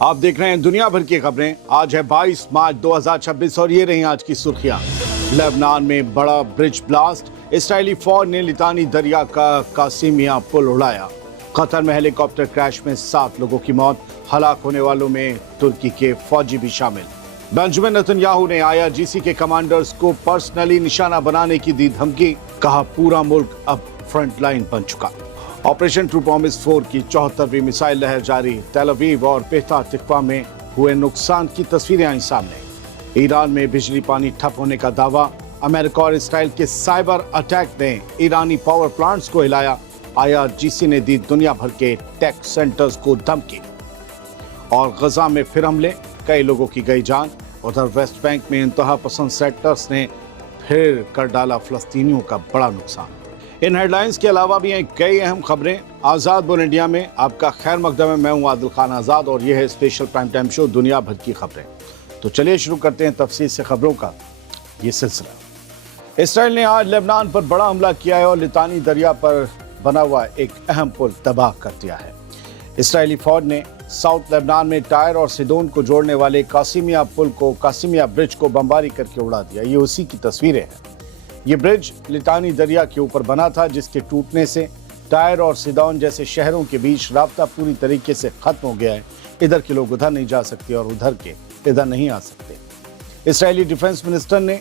आप देख रहे हैं दुनिया भर की खबरें। आज है 22 मार्च 2026 और ये रही आज की सुर्खियां। लेबनान में बड़ा ब्रिज ब्लास्ट, इसराइली फौज ने लितानी दरिया का कासिमिया पुल उड़ाया। कतर में हेलीकॉप्टर क्रैश में 7 लोगों की मौत, हलाक होने वालों में तुर्की के फौजी भी शामिल। बेंजामिन नेतन्याहू ने IRGC के कमांडर्स को पर्सनली निशाना बनाने की दी धमकी, कहा पूरा मुल्क अब फ्रंट लाइन बन चुका। ऑपरेशन ट्रू प्रॉमिस 4 की 74वीं मिसाइल लहर जारी। तेल अवीव और पेटा तिक्वा में हुए नुकसान की तस्वीरें आई सामने। ईरान में बिजली पानी ठप होने का दावा। अमेरिका और इसराइल के साइबर अटैक ने ईरानी पावर प्लांट्स को हिलाया। IRGC ने दी दुनिया भर के टेक सेंटर्स को धमकी। और गजा में फिर हमले, कई लोगों की गई जान। उधर वेस्ट बैंक में इंतहा पसंद सेक्टर्स ने फिर कर डाला फलस्तीनियों का बड़ा नुकसान। इन हेडलाइंस के अलावा भी हैं कई अहम खबरें। आज़ाद बोल इंडिया में आपका खैर मकदम है। मैं हूं आदिल खान आज़ाद और यह है स्पेशल प्राइम टाइम शो दुनिया भर की खबरें। तो चलिए शुरू करते हैं तफसील से खबरों का ये सिलसिला। इसराइल ने आज लेबनान पर बड़ा हमला किया है और लितानी दरिया पर बना हुआ एक अहम पुल तबाह कर दिया है। इसराइली फौज ने साउथ लेबनान में टायर और सिदोन को जोड़ने वाले कासिमिया ब्रिज को बमबारी करके उड़ा दिया। ये उसी की तस्वीरें हैं। ये ब्रिज लितानी दरिया के ऊपर बना था, जिसके टूटने से टायर और सिदोन जैसे शहरों के बीच राब्ता पूरी तरीके से खत्म हो गया है। इधर के लोग उधर नहीं जा सकते और उधर के इधर नहीं आ सकते। इसराइली डिफेंस मिनिस्टर ने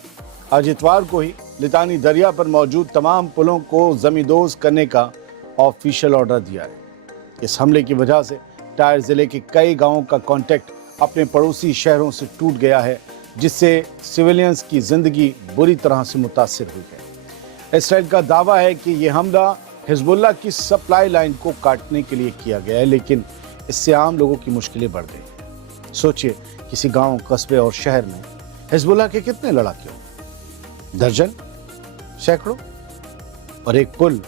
आज इतवार को ही लितानी दरिया पर मौजूद तमाम पुलों को जमींदोज करने का ऑफिशियल ऑर्डर दिया है। इस हमले की वजह से टायर जिले के कई गांवों का कांटेक्ट अपने पड़ोसी शहरों से टूट गया है, जिससे सिविलियंस की जिंदगी बुरी तरह से मुतासिर हुई है। इसराइल का दावा है कि यह हमला हिजबुल्लाह की सप्लाई लाइन को काटने के लिए किया गया है, लेकिन इससे आम लोगों की मुश्किलें बढ़ गई। सोचिए, किसी गांव, कस्बे और शहर में हिजबुल्लाह के कितने लड़ाके हों? दर्जन, सैकड़ों। और एक पुल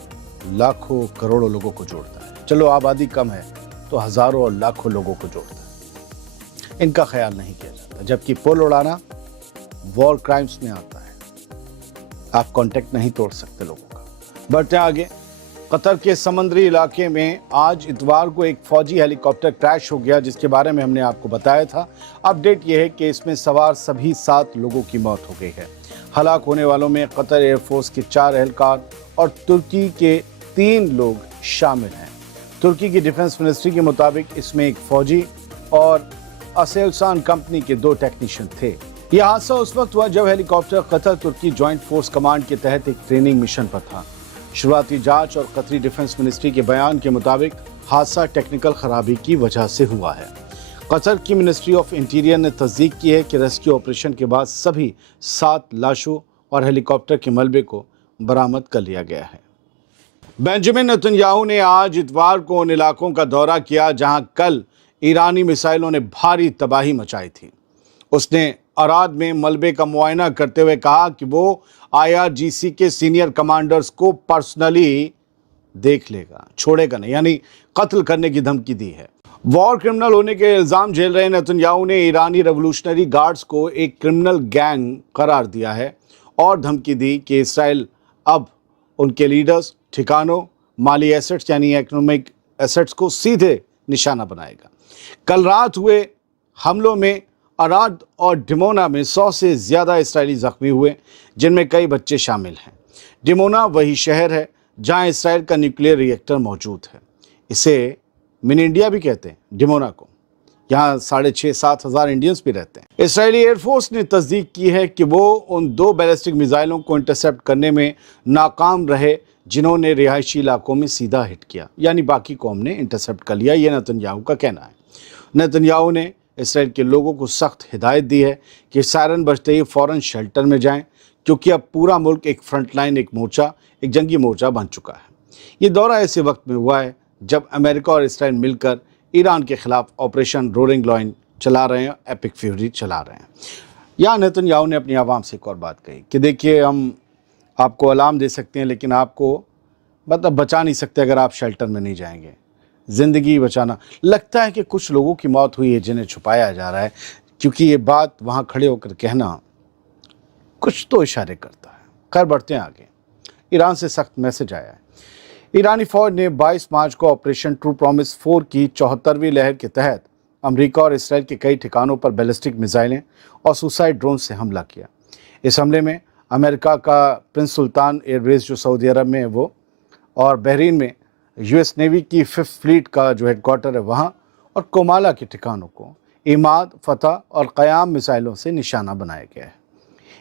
लाखों करोड़ों लोगों को जोड़ता है। चलो आबादी कम है तो हजारों और लाखों लोगों को जोड़ता है। इनका ख्याल नहीं किया जाता, जबकि पुल उड़ाना वॉर क्राइम्स में आता है। आप कांटेक्ट नहीं तोड़ सकते लोगों का। बढ़ते आगे, कतर के समुद्री इलाके में आज इतवार को एक फौजी हेलीकॉप्टर क्रैश हो गया, जिसके बारे में हमने आपको बताया था। अपडेट यह है कि इसमें सवार सभी 7 लोगों की मौत हो गई है। हलाक होने वालों में कतर एयरफोर्स के 4 एहलकार और तुर्की के 3 लोग शामिल हैं। तुर्की की डिफेंस मिनिस्ट्री के मुताबिक इसमें एक फौजी और असेलसान कंपनी के 2 टेक्नीशियन थे। यह हादसा उस वक्त हुआ जब हेलीकॉप्टर कतर तुर्की जॉइंट फोर्स कमांड के तहत एक ट्रेनिंग मिशन पर था। शुरुआती जांच और कतरी डिफेंस मिनिस्ट्री के बयान के मुताबिक हादसा टेक्निकल खराबी की वजह से हुआ है। कतर की मिनिस्ट्री ऑफ इंटीरियर ने तस्दीक की है कि रेस्क्यू ऑपरेशन के बाद सभी 7 लाशों और हेलीकॉप्टर के मलबे को बरामद कर लिया गया है। बेंजामिन नेतन्याहू ने आज इतवार को उन इलाकों का दौरा किया जहां कल ईरानी मिसाइलों ने भारी तबाही मचाई थी। उसने अराद में मलबे का मुआयना करते हुए कहा कि वो IRGC के सीनियर कमांडर्स को पर्सनली देख लेगा, छोड़ेगा नहीं, यानी कत्ल करने की धमकी दी है। वॉर क्रिमिनल होने के इल्जाम झेल रहे नेतन्याहू ने ईरानी रेवोल्यूशनरी गार्ड्स को एक क्रिमिनल गैंग करार दिया है और धमकी दी कि इसराइल अब उनके लीडर्स, ठिकानों, माली एसेट्स यानी इकोनॉमिक एसेट्स को सीधे निशाना बनाएगा। कल रात हुए हमलों में अराद और डिमोना में 100 से ज़्यादा इसराइली जख्मी हुए, जिनमें कई बच्चे शामिल हैं। डिमोना वही शहर है जहां इसराइल का न्यूक्लियर रिएक्टर मौजूद है। इसे मिनी इंडिया भी कहते हैं डिमोना को। यहाँ 6,500-7 हज़ार इंडियंस भी रहते हैं। इसराइली एयरफोर्स ने तस्दीक की है कि वो उन 2 बैलिस्टिक मिसाइलों को इंटरसेप्ट करने में नाकाम रहे जिन्होंने रिहायशी इलाकों में सीधा हिट किया, यानी बाकी कौम ने इंटरसेप्ट कर लिया। ये नेतन्याहू का कहना है। नेतन्याहू ने इसराइल के लोगों को सख्त हिदायत दी है कि सायरन बजते ही फ़ौरन शेल्टर में जाएं, क्योंकि अब पूरा मुल्क एक फ्रंट लाइन, एक जंगी मोर्चा बन चुका है। ये दौरा ऐसे वक्त में हुआ है जब अमेरिका और इसराइल मिलकर ईरान के खिलाफ ऑपरेशन रोलिंग लॉइन चला रहे हैं, एपिक फ्यूरी चला रहे हैं। यहाँ नेतन्याहू ने अपनी आवाम से एक और बात कही कि देखिए, हम आपको अलार्म दे सकते हैं, लेकिन आपको बचा नहीं सकते अगर आप शेल्टर में नहीं जाएंगे। ज़िंदगी बचाना, लगता है कि कुछ लोगों की मौत हुई है जिन्हें छुपाया जा रहा है, क्योंकि ये बात वहाँ खड़े होकर कहना कुछ तो इशारे करता है। खैर, बढ़ते हैं आगे। ईरान से सख्त मैसेज आया है। ईरानी फौज ने 22 मार्च को ऑपरेशन ट्रू प्रॉमिस 4 की 74वीं लहर के तहत अमेरिका और इसराइल के कई ठिकानों पर बैलिस्टिक मिसाइलें और सुसाइड ड्रोन से हमला किया। इस हमले में अमेरिका का प्रिंस सुल्तान एयरबेस जो सऊदी अरब में है वो, और बहरीन में यूएस नेवी की 5th फ्लीट का जो हेडक्वार्टर है वहाँ, और कोमाला के ठिकानों को इमाद, फतह और क़याम मिसाइलों से निशाना बनाया गया है।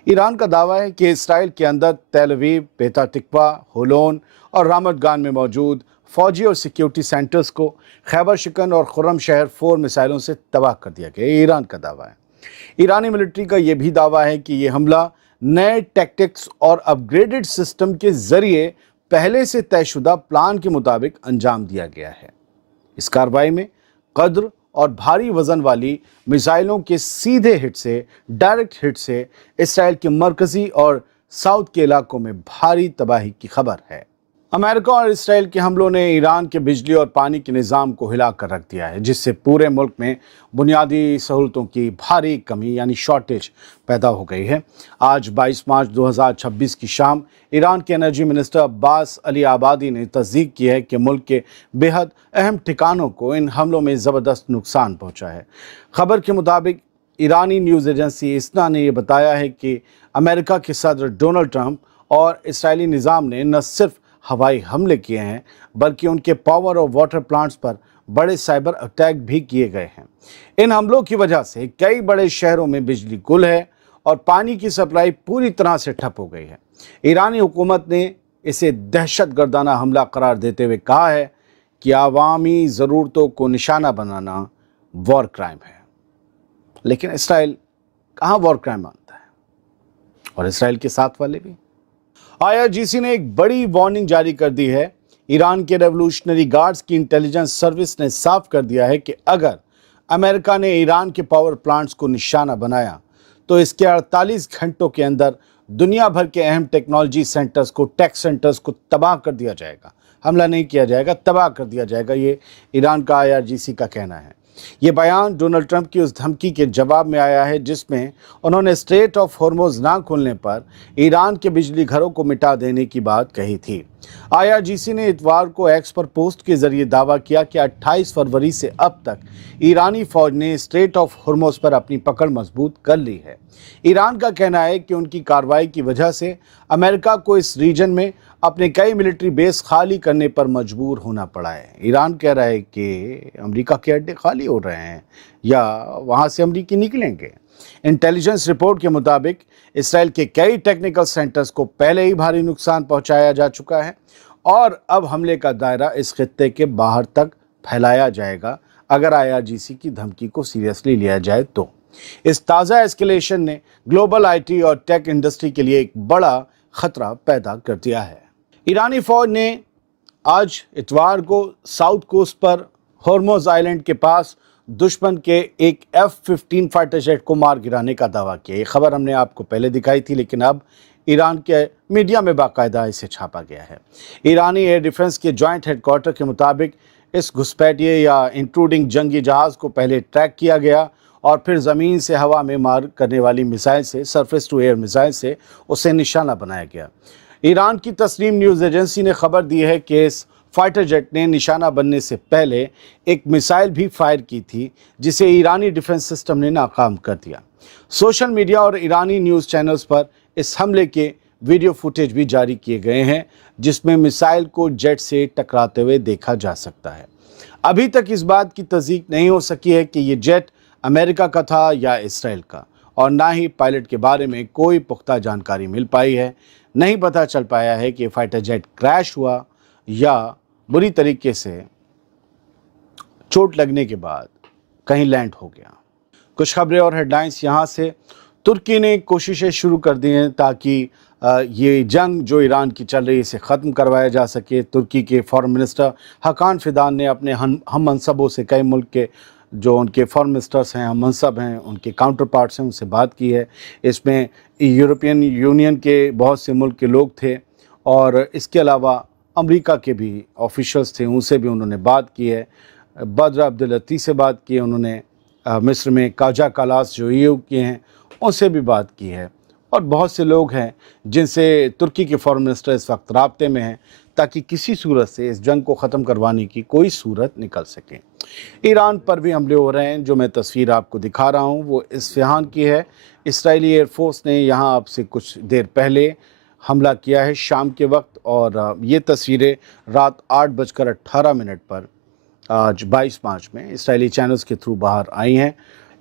ईरान का दावा है कि इसराइल के अंदर तेल अवीव, पेता टिक्वा, होलोन और रामत गान में मौजूद फौजी और सिक्योरिटी सेंटर्स को खैबर शिकन और खुर्रम शहर 4 मिसाइलों से तबाह कर दिया गया। ये ईरान का दावा है। ईरानी मिलिट्री का ये भी दावा है कि ये हमला नए टैक्टिक्स और अपग्रेडेड सिस्टम के जरिए पहले से तयशुदा प्लान के मुताबिक अंजाम दिया गया है। इस कार्रवाई में कद्र और भारी वजन वाली मिसाइलों के सीधे हिट से, डायरेक्ट हिट से इसराइल के मरकजी और साउथ के इलाकों में भारी तबाही की खबर है। अमेरिका और इसराइल के हमलों ने ईरान के बिजली और पानी के निज़ाम को हिला कर रख दिया है, जिससे पूरे मुल्क में बुनियादी सहूलतों की भारी कमी यानी शॉर्टेज पैदा हो गई है। आज 22 मार्च 2026 की शाम ईरान के एनर्जी मिनिस्टर अब्बास अली आबादी ने तस्दीक की है कि मुल्क के बेहद अहम ठिकानों को इन हमलों में ज़बरदस्त नुकसान पहुँचा है। खबर के मुताबिक ईरानी न्यूज़ एजेंसी इसना ने यह बताया है कि अमेरिका के सदर डोनाल्ड ट्रंप और इसराइली निज़ाम ने न सिर्फ हवाई हमले किए हैं बल्कि उनके पावर और वाटर प्लांट्स पर बड़े साइबर अटैक भी किए गए हैं। इन हमलों की वजह से कई बड़े शहरों में बिजली गुल है और पानी की सप्लाई पूरी तरह से ठप हो गई है। ईरानी हुकूमत ने इसे दहशतगर्दाना हमला करार देते हुए कहा है कि आवामी ज़रूरतों को निशाना बनाना वॉर क्राइम है। लेकिन इसराइल कहाँ वॉर क्राइम मानता है, और इसराइल के साथ वाले भी। IRGC ने एक बड़ी वार्निंग जारी कर दी है। ईरान के रेवोल्यूशनरी गार्ड्स की इंटेलिजेंस सर्विस ने साफ कर दिया है कि अगर अमेरिका ने ईरान के पावर प्लांट्स को निशाना बनाया तो इसके 48 घंटों के अंदर दुनिया भर के अहम टेक्नोलॉजी सेंटर्स को, टेक सेंटर्स को तबाह कर दिया जाएगा। हमला नहीं किया जाएगा, तबाह कर दिया जाएगा, ये ईरान का IRGC का कहना है। ये बयान डोनाल्ड ट्रंप की उस धमकी के जवाब में आया है जिसमें उन्होंने स्ट्रेट ऑफ हॉर्मुज़ ना खोलने पर ईरान के बिजली घरों को मिटा देने की बात कही थी। IRGC ने इतवार को एक्स पर पोस्ट के जरिए दावा किया कि 28 फरवरी से अब तक ईरानी फौज ने स्ट्रेट ऑफ हॉर्मुज़ पर अपनी पकड़ मजबूत कर ली है। ईरान का कहना है कि उनकी कार्रवाई की वजह से अमेरिका को इस रीजन में अपने कई मिलिट्री बेस खाली करने पर मजबूर होना पड़ा है। ईरान कह रहा है कि अमेरिका के अड्डे खाली हो रहे हैं या वहाँ से अमेरिकी निकलेंगे। इंटेलिजेंस रिपोर्ट के मुताबिक इसराइल के कई टेक्निकल सेंटर्स को पहले ही भारी नुकसान पहुँचाया जा चुका है और अब हमले का दायरा इस खित्ते के बाहर तक फैलाया जाएगा अगर IRGC की धमकी को सीरियसली लिया जाए तो। इस ताज़ा एस्केलेशन ने ग्लोबल IT और टेक इंडस्ट्री के लिए एक बड़ा खतरा पैदा कर दिया है। ईरानी फौज ने आज इतवार को साउथ कोस्ट पर हॉर्मुज़ आइलैंड के पास दुश्मन के एक F-15 फाइटर जेट को मार गिराने का दावा किया। ये खबर हमने आपको पहले दिखाई थी, लेकिन अब ईरान के मीडिया में बाकायदा इसे छापा गया है। ईरानी एयर डिफेंस के जॉइंट हेडक्वार्टर के मुताबिक इस घुसपैठिए या इंट्रूडिंग जंगी जहाज़ को पहले ट्रैक किया गया और फिर ज़मीन से हवा में मार करने वाली मिसाइल से, सरफेस टू एयर मिसाइल से उसे निशाना बनाया गया। ईरान की तस्नीम न्यूज़ एजेंसी ने खबर दी है कि इस फाइटर जेट ने निशाना बनने से पहले एक मिसाइल भी फायर की थी जिसे ईरानी डिफेंस सिस्टम ने नाकाम कर दिया। सोशल मीडिया और ईरानी न्यूज़ चैनल्स पर इस हमले के वीडियो फुटेज भी जारी किए गए हैं जिसमें मिसाइल को जेट से टकराते हुए देखा जा सकता है। अभी तक इस बात की तस्दीक नहीं हो सकी है कि ये जेट अमेरिका का था या इसराइल का, और ना ही पायलट के बारे में कोई पुख्ता जानकारी मिल पाई है। नहीं पता चल पाया है कि फाइटर जेट क्रैश हुआ या बुरी तरीके से चोट लगने के बाद कहीं लैंड हो गया। कुछ खबरें और हेडलाइंस यहाँ से। तुर्की ने कोशिशें शुरू कर दी हैं ताकि ये जंग जो ईरान की चल रही है इसे ख़त्म करवाया जा सके। तुर्की के फॉरेन मिनिस्टर हकान फिदान ने अपने हम मनसबों से, कई मुल्क के जो उनके फॉरेन मिनिस्टर्स हैं, हम मनसब हैं, उनके काउंटर पार्ट्स हैं, उनसे बात की है। इसमें यूरोपियन यूनियन के बहुत से मुल्क के लोग थे और इसके अलावा अमेरिका के भी ऑफिशियल्स थे, उनसे भी उन्होंने बात की है। बद्र अब्दुल्लती से बात की है उन्होंने, मिस्र में काजा कालास जो EU के हैं उनसे भी बात की है, और बहुत से लोग हैं जिनसे तुर्की के फॉरेन मिनिस्टर इस वक्त राब्ते में हैं ताकि किसी सूरत से इस जंग को ख़त्म करवाने की कोई सूरत निकल सके। ईरान पर भी हमले हो रहे हैं। जो मैं तस्वीर आपको दिखा रहा हूँ वो इस्फहान की है। इसराइली एयरफोर्स ने यहाँ अब से कुछ देर पहले हमला किया है शाम के वक्त, और ये तस्वीरें रात 8:18 पर आज 22 मार्च में इसराइली चैनल्स के थ्रू बाहर आई हैं।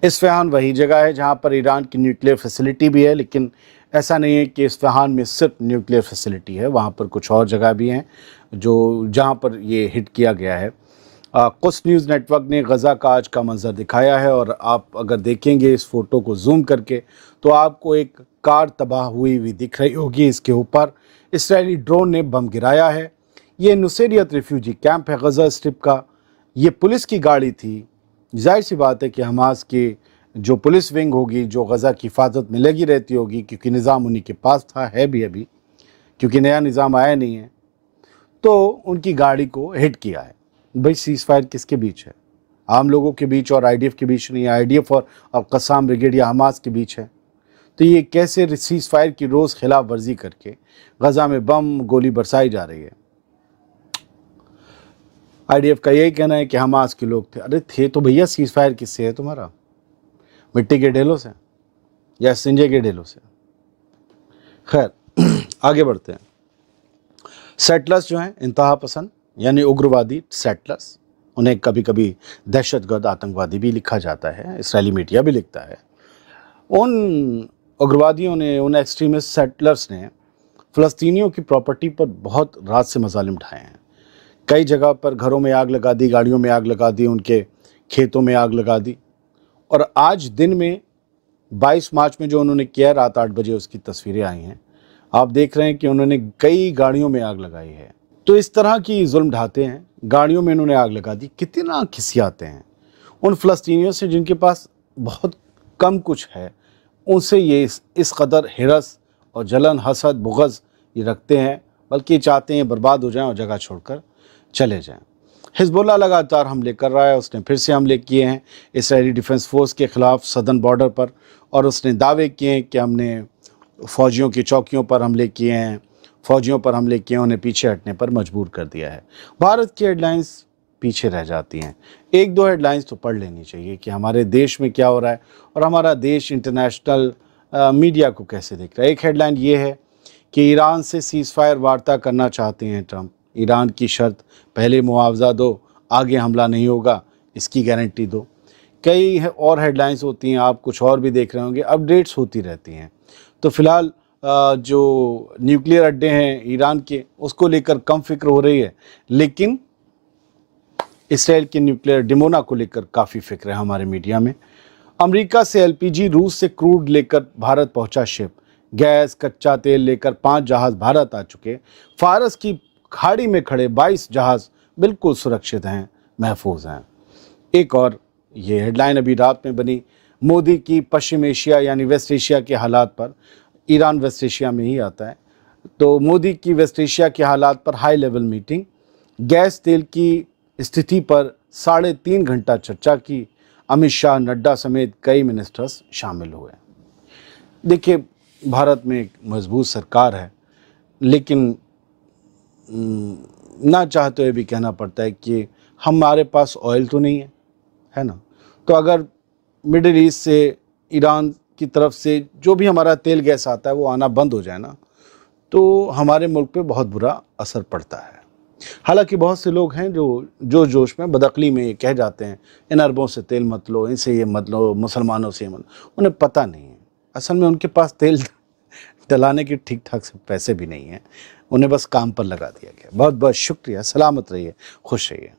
इस्फहान वही जगह है जहाँ पर ईरान की न्यूक्लियर फैसिलिटी भी है, लेकिन ऐसा नहीं है कि इस्फहान में सिर्फ न्यूक्लियर फैसिलिटी है, वहाँ पर कुछ और जगह भी हैं जो जहाँ पर ये हिट किया गया है। कुछ न्यूज़ नेटवर्क ने गज़ा का आज का मंजर दिखाया है, और आप अगर देखेंगे इस फ़ोटो को जूम करके तो आपको एक कार तबाह हुई दिख रही होगी। इसके ऊपर इसराइली ड्रोन ने बम गिराया है। ये नुसैरियत रिफ्यूजी कैंप है गज़ा स्ट्रिप का। ये पुलिस की गाड़ी थी। जाहिर सी बात है कि हमास की जो पुलिस विंग होगी, जो गज़ा की हिफाजत में लगी रहती होगी, क्योंकि निज़ाम उन्हीं के पास था, है भी अभी, क्योंकि नया निज़ाम आया नहीं है, तो उनकी गाड़ी को हिट किया है। भाई सीज़ फायर किसके बीच है? आम लोगों के बीच और आईडीएफ के बीच नहीं है, आईडीएफ और कसाम ब्रिगेड या हमास के बीच है। तो ये कैसे सीज़ फायर की रोज़ खिलाफ वर्जी करके गज़ा में बम गोली बरसाई जा रही है? आईडीएफ का यही कहना है कि हमास के लोग थे। अरे थे तो भैया, सीज़ फायर किससे है तुम्हारा? मिट्टी के ढेलों से या सिंजे के ढेलों से? खैर आगे बढ़ते हैं। सेटलर्स जो हैं इंतहा पसंद यानी उग्रवादी सेटलर्स, उन्हें कभी कभी दहशतगर्द आतंकवादी भी लिखा जाता है, इसराइली मीडिया भी लिखता है। उन उग्रवादियों ने, उन एक्सट्रीमिस्ट सेटलर्स ने फ़लस्तीनियों की प्रॉपर्टी पर बहुत रात से मजालिम ढाए हैं। कई जगह पर घरों में आग लगा दी, गाड़ियों में आग लगा दी, उनके खेतों में आग लगा दी। और आज दिन में 22 मार्च में जो उन्होंने किया, रात 8 बजे उसकी तस्वीरें आई हैं। आप देख रहे हैं कि उन्होंने कई गाड़ियों में आग लगाई है। तो इस तरह की जुल्म ढाते हैं, गाड़ियों में उन्होंने आग लगा दी। कितना खिसियाते हैं उन फ़लस्तीनियों से जिनके पास बहुत कम कुछ है, उनसे ये इस कदर हिरस और जलन, हसद, बुग़्ज़ ये रखते हैं, बल्कि चाहते हैं बर्बाद हो जाएं और जगह छोड़कर चले जाएं। हिज़्बुल्लाह लगातार हमले कर रहा है। उसने फिर से हमले किए हैं इसराइली डिफेंस फोर्स के ख़िलाफ़ सदर्न बॉर्डर पर, और उसने दावे किए हैं कि हमने फ़ौजियों की चौकियों पर हमले किए हैं, फ़ौजियों पर हमले किए, उन्हें पीछे हटने पर मजबूर कर दिया है। भारत की हेडलाइंस पीछे रह जाती हैं। एक दो हेडलाइंस तो पढ़ लेनी चाहिए कि हमारे देश में क्या हो रहा है और हमारा देश इंटरनेशनल मीडिया को कैसे देख रहा है। एक हेडलाइन ये है कि ईरान से सीज़ फायर वार्ता करना चाहते हैं ट्रंप। ईरान की शर्त, पहले मुआवजा दो, आगे हमला नहीं होगा, इसकी गारंटी दो। कई और हेडलाइंस होती हैं, आप कुछ और भी देख रहे होंगे, अपडेट्स होती रहती हैं। तो फ़िलहाल जो न्यूक्लियर अड्डे हैं ईरान के, उसको लेकर कम फिक्र हो रही है, लेकिन इसराइल के न्यूक्लियर डिमोना को लेकर काफ़ी फिक्र है हमारे मीडिया में। अमेरिका से एलपीजी, रूस से क्रूड लेकर भारत पहुंचा शिप। गैस, कच्चा तेल लेकर 5 जहाज़ भारत आ चुके। फारस की खाड़ी में खड़े 22 जहाज़ बिल्कुल सुरक्षित हैं, महफूज हैं। एक और ये हेडलाइन अभी रात में बनी, मोदी की पश्चिम एशिया यानी वेस्ट एशिया के हालात पर। ईरान वेस्ट एशिया में ही आता है। तो मोदी की वेस्ट एशिया के हालात पर हाई लेवल मीटिंग। गैस तेल की स्थिति पर 3.5 घंटा चर्चा की। अमित शाह, नड्डा समेत कई मिनिस्टर्स शामिल हुए। देखिए, भारत में एक मजबूत सरकार है, लेकिन ना चाहते हुए भी कहना पड़ता है कि हमारे पास ऑयल तो नहीं है, है ना। तो अगर मिडिल ईस्ट से, ईरान की तरफ से जो भी हमारा तेल गैस आता है वो आना बंद हो जाए ना, तो हमारे मुल्क पे बहुत बुरा असर पड़ता है। हालांकि बहुत से लोग हैं जो जोश में, बदअक्ली में ये कह जाते हैं इन अरबों से तेल मत लो, इनसे ये मत लो, मुसलमानों से ये मत लो। उन्हें पता नहीं है, असल में उनके पास तेल डलाने के ठीक ठाक से पैसे भी नहीं हैं, उन्हें बस काम पर लगा दिया गया। बहुत बहुत शुक्रिया, सलामत रहिए, खुश रहिए।